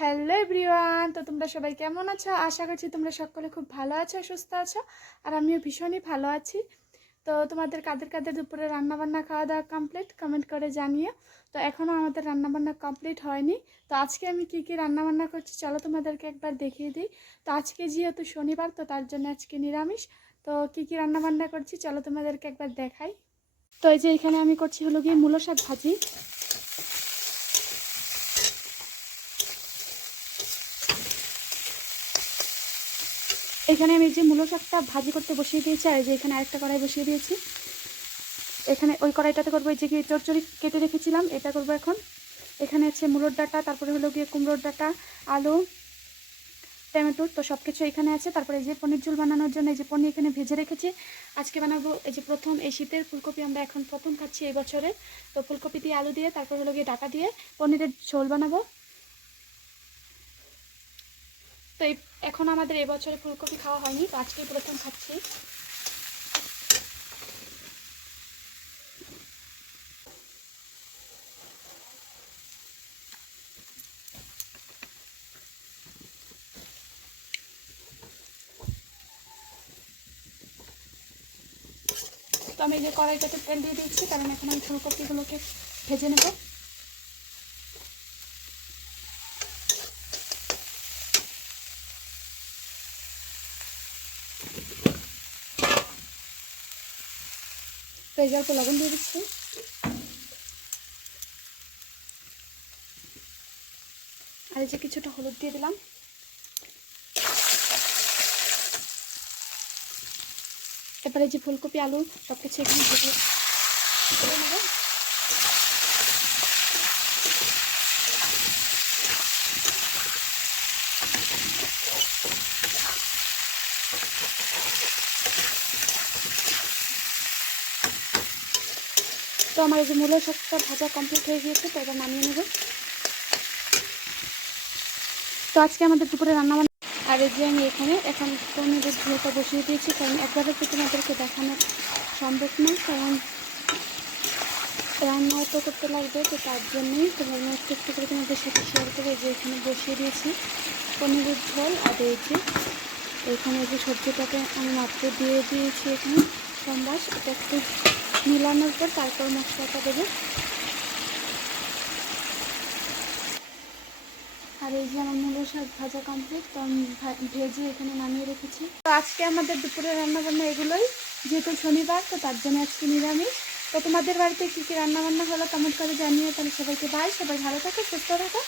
Hello everyone, তো তোমরা সবাই কেমন আছো? আশা করছি তোমরা সকলে খুব ভালো আছো সুস্থ আছো, আর আমিও ভীষণই ভালো আছি। তো তোমাদের কাদের কাদের দুপুরে রান্নাবান্না খাওয়া দাওয়া কমপ্লিট কমেন্ট করে জানিও। তো এখনও আমাদের রান্নাবান্না কমপ্লিট হয়নি। তো আজকে আমি কী কী রান্নাবান্না করছি চলো তোমাদেরকে একবার দেখিয়ে দিই। তো আজকে যেহেতু শনিবার, তো তার জন্য আজকে নিরামিষ। তো কী কী রান্নাবান্না করছি চলো তোমাদেরকে একবার দেখাই। তো এই যে এখানে আমি করছি হলো গিয়ে মূলো শাক ভাজি। এখানে আমি যে মূলো শাকটা ভাজি করতে বসিয়ে দিয়েছি, আর যে এখানে আরেকটা কড়াই বসিয়ে দিয়েছি। এখানে ওই কড়াইটাতে করব এই যে কি চচ্চড়ি কেটে রেখেছিলাম, এটা করব এখন। এখানে আছে মুলোর ডাটা, তারপরে হলো গিয়ে কুমড়োর ডাটা, আলু, টমেটো, তো সব কিছু এখানে আছে। তারপরে এই যে পনির ঝোল বানানোর জন্য এই যে পনির এখানে ভেজে রেখেছি। আজকে বানাবো এই যে প্রথম এই শীতের ফুলকপি আমরা এখন প্রথম খাচ্ছি এই বছরে। তো ফুলকপি দিয়ে আলু দিয়ে, তারপর হলো গিয়ে ডাটা দিয়ে পনিরের ঝোল বানাবো। তো এখন আমাদের এবছরে ফুলকপি খাওয়া হয়নি, তো আজকেই প্রথম খাচ্ছি। তো আমি যে কড়াইটাতে তেল দিয়ে দিচ্ছি, কারণ এখন আমি ফুলকপিগুলোকে ভেজে নেব। তো অল্প লবণ দিয়ে দিচ্ছি। আর যে কিছুটা হলুদ দিয়ে দিলাম। এবারে যে ফুলকপি, আলু সব কিছু এখানে ভেজে তুলে নেব তো আমার এই যে মূলো শাকটা ভাজা কমপ্লিট হয়ে গিয়েছে, তো এবার নামিয়ে নেব। তো আজকে আমাদের দুপুরে রান্না আর এই যে আমি এখানে এখন পনিরের ঝোলটা বসিয়ে দিয়েছি, কারণ একবারে তো তোমাদেরকে দেখানো সম্ভব না কারণ রান্নাও তো করতে লাগবে, তো তার জন্যই তোমার একটু একটু করে তোমাদের সাথে শেয়ার করে যে এখানে বসিয়ে দিয়েছি পনিরের ঝোল। আর এই যে এখানে যে সবজিটাকে আমি মাত্র দিয়ে দিয়েছি এখানে, সম্বাস, এটা একটু মিলানোর পর তারপর মশলাটা দেবো। আর এই যে আমার মূল শাক ভাজা কমপ্লিট তো আমি ভেজে এখানে নামিয়ে রেখেছি। তো আজকে আমাদের দুপুরে রান্নাবান্না এগুলোই। যেহেতু শনিবার, তো তার জন্য আজকে নিরামিষ। তো তোমাদের বাড়িতে কী কী রান্নাবান্না হলো কমেন্ট করে জানিয়ে তাহলে সবাইকে বাই সবাই ভালো থাকো, সুস্থ থাকো।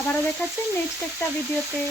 আবারও দেখাচ্ছি নেক্সট একটা ভিডিওতে